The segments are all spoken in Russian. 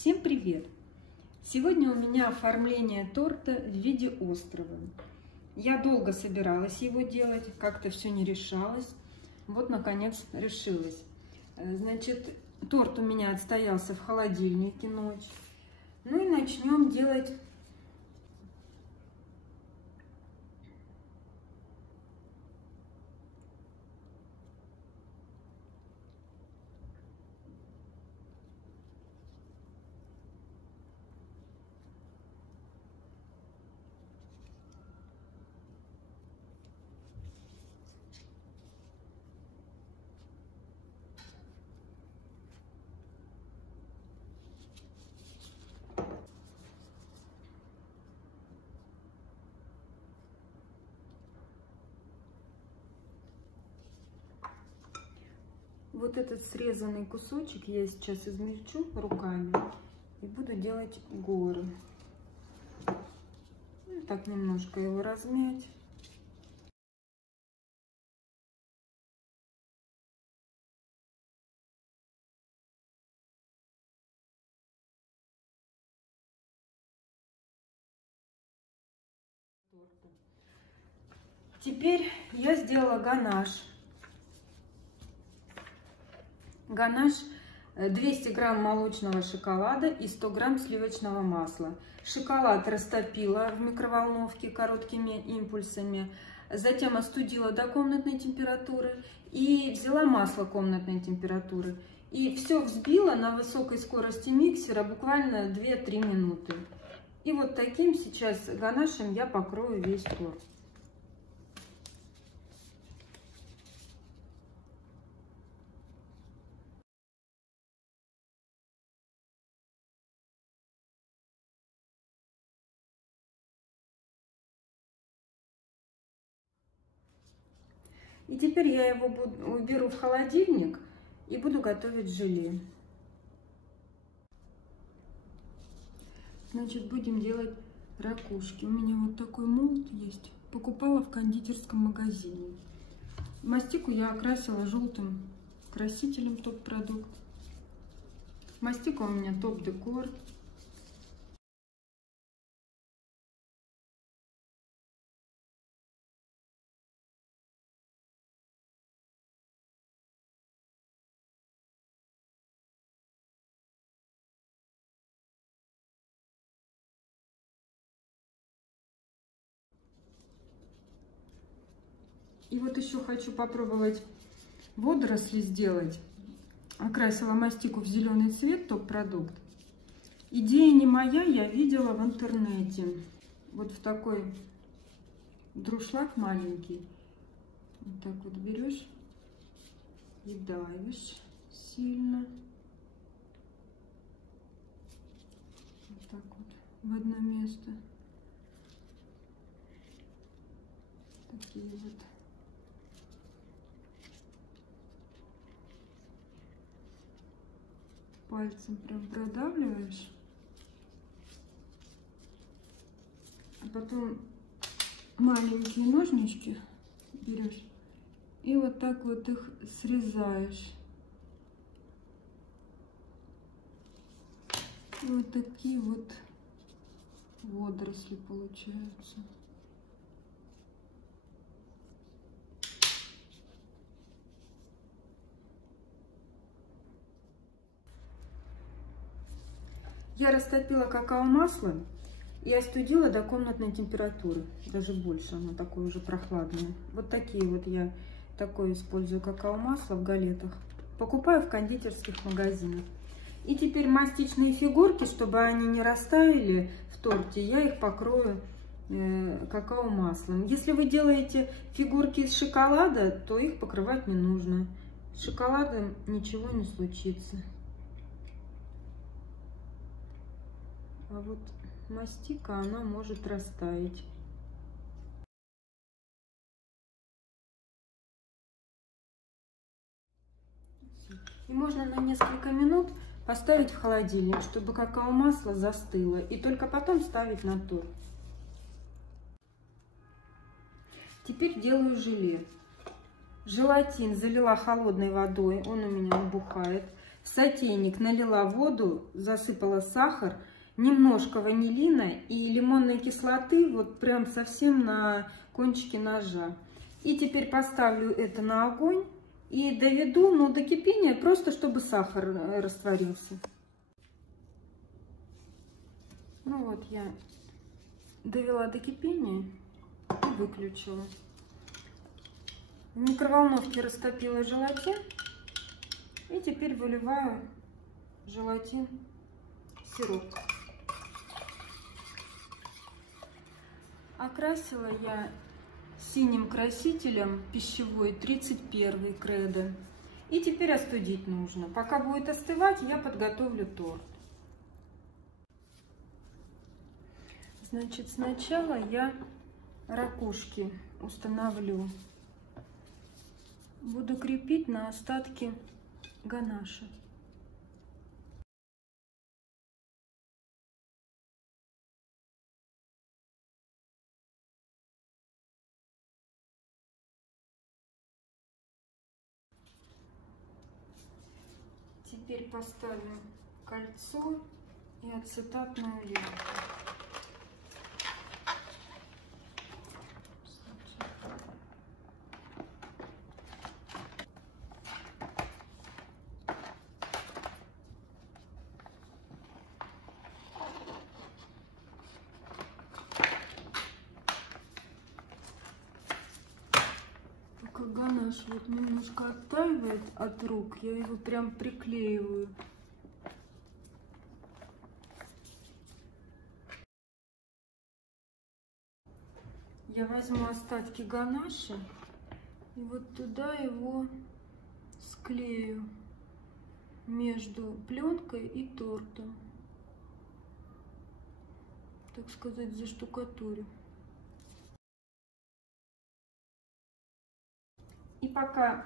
Всем привет! Сегодня у меня оформление торта в виде острова. Я долго собиралась его делать, как-то все не решалось. Вот, наконец, решилась. Значит, торт у меня отстоялся в холодильнике ночь. Ну и начнем делать вот этот срезанный кусочек. Я сейчас измельчу руками и буду делать горы. Так немножко его размять. Теперь я сделала ганаш. Ганаш 200 грамм молочного шоколада и 100 грамм сливочного масла. Шоколад растопила в микроволновке короткими импульсами, затем остудила до комнатной температуры и взяла масло комнатной температуры. И все взбила на высокой скорости миксера буквально 2-3 минуты. И вот таким сейчас ганашем я покрою весь торт. И теперь я его уберу в холодильник и буду готовить желе. Значит, будем делать ракушки. У меня вот такой молд есть. Покупала в кондитерском магазине. Мастику я окрасила желтым красителем топ-продукт. Мастика у меня топ-декор. И вот еще хочу попробовать водоросли сделать. Окрасила мастику в зеленый цвет, топ-продукт. Идея не моя, я видела в интернете. Вот в такой друшлаг маленький. Вот так вот берешь и давишь сильно. Вот так вот в одно место. Такие вот. Пальцем прям продавливаешь, а потом маленькие ножнички берешь и вот так вот их срезаешь. И вот такие вот водоросли получаются. Я растопила какао-масло и остудила до комнатной температуры, даже больше, оно такое уже прохладное. Вот такие вот я такое использую какао-масло в галетах. Покупаю в кондитерских магазинах. И теперь мастичные фигурки, чтобы они не растаяли в торте, я их покрою какао-маслом. Если вы делаете фигурки из шоколада, то их покрывать не нужно. С шоколадом ничего не случится. А вот мастика, она может растаять. И можно на несколько минут поставить в холодильник, чтобы какао-масло застыло. И только потом ставить на торт. Теперь делаю желе. Желатин залила холодной водой, он у меня набухает. В сотейник налила воду, засыпала сахар, немножко ванилина и лимонной кислоты, вот прям совсем на кончике ножа. И теперь поставлю это на огонь и доведу, ну, до кипения, просто чтобы сахар растворился. Ну вот я довела до кипения и выключила. В микроволновке растопила желатин. И теперь выливаю желатин в сироп. Окрасила я синим красителем пищевой 31 Кредо. И теперь остудить нужно. Пока будет остывать, я подготовлю торт. Значит, сначала я ракушки установлю. Буду крепить на остатки ганаша. Теперь поставим кольцо и ацетатную ленту. Ганаш вот немножко оттаивает от рук, я его прям приклеиваю. Я возьму остатки ганаша и вот туда его склею между пленкой и тортом, так сказать, заштукатурю. И пока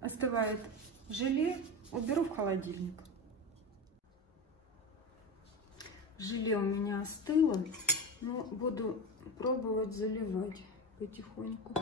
остывает желе, уберу в холодильник. Желе у меня остыло, но буду пробовать заливать потихоньку.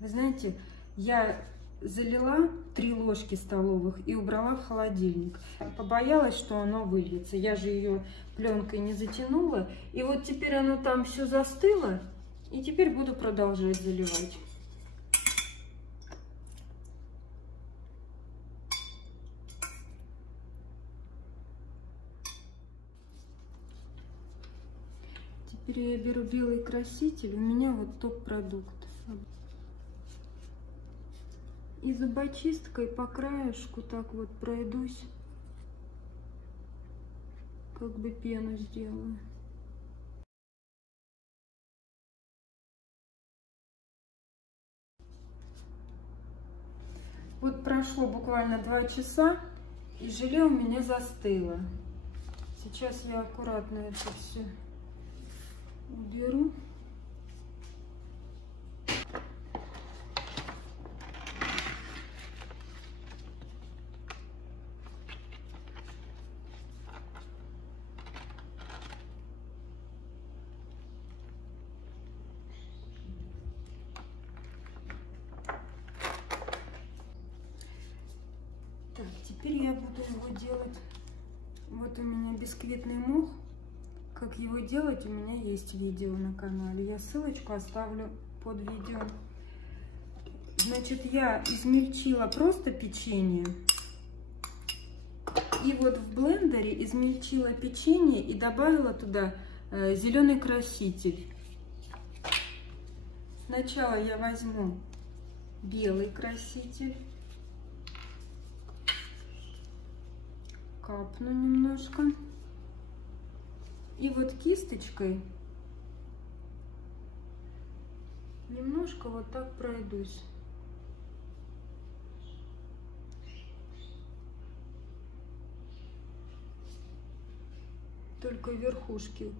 Вы знаете, я залила 3 ложки столовых и убрала в холодильник. Побоялась, что оно выльется. Я же ее пленкой не затянула. И вот теперь оно там все застыло. И теперь буду продолжать заливать. Теперь я беру белый краситель. У меня вот топ-продукт. И зубочисткой по краешку так вот пройдусь, как бы пену сделаю. Вот прошло буквально 2 часа, и желе у меня застыло. Сейчас я аккуратно это все уберу. Так, теперь я буду его делать. Вот у меня бисквитный мох. Как его делать, у меня есть видео на канале. Я ссылочку оставлю под видео. Значит, я измельчила просто печенье. И вот в блендере измельчила печенье и добавила туда зеленый краситель. Сначала я возьму белый краситель. Капну немножко. И вот кисточкой немножко вот так пройдусь. Только верхушки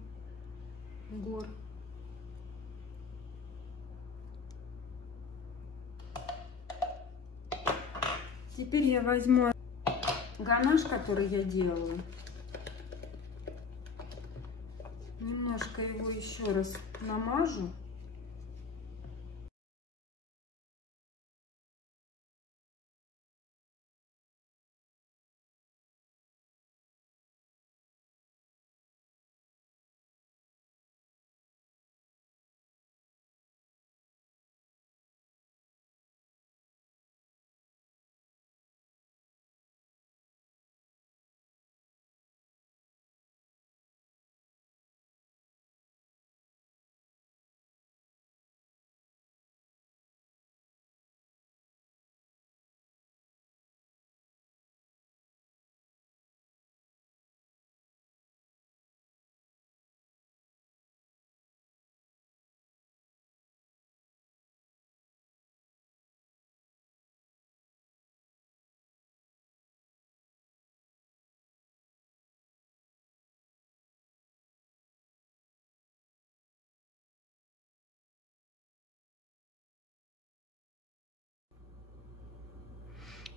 гор. Теперь я возьму ганаш, который я делала, Немножко его еще раз намажу.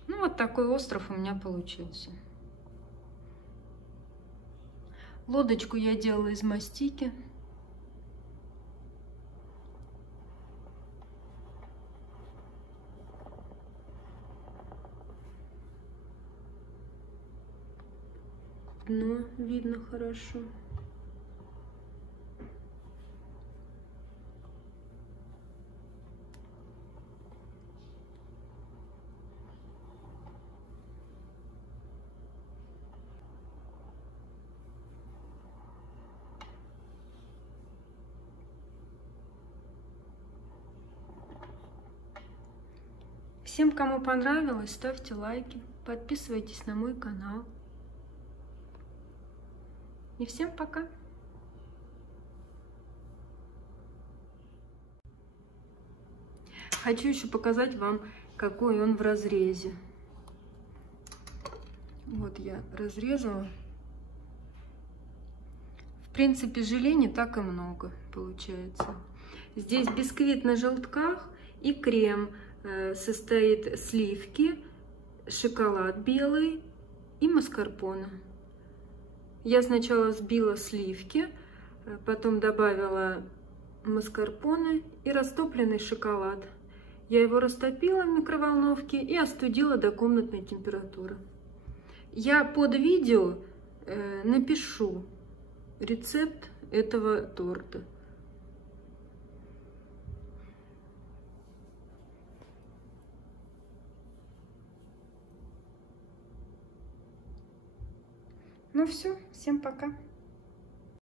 Ну, вот такой остров у меня получился. Лодочку я делала из мастики. Дно видно хорошо. Всем, кому понравилось, ставьте лайки, подписывайтесь на мой канал. И всем пока! Хочу еще показать вам, какой он в разрезе. Вот я разрезала. В принципе, желе не так и много получается. Здесь бисквит на желтках и крем. Состоит сливки, шоколад белый и маскарпоне. Я сначала взбила сливки, потом добавила маскарпоне и растопленный шоколад. Я его растопила в микроволновке и остудила до комнатной температуры. Я под видео напишу рецепт этого торта. Ну все, всем пока.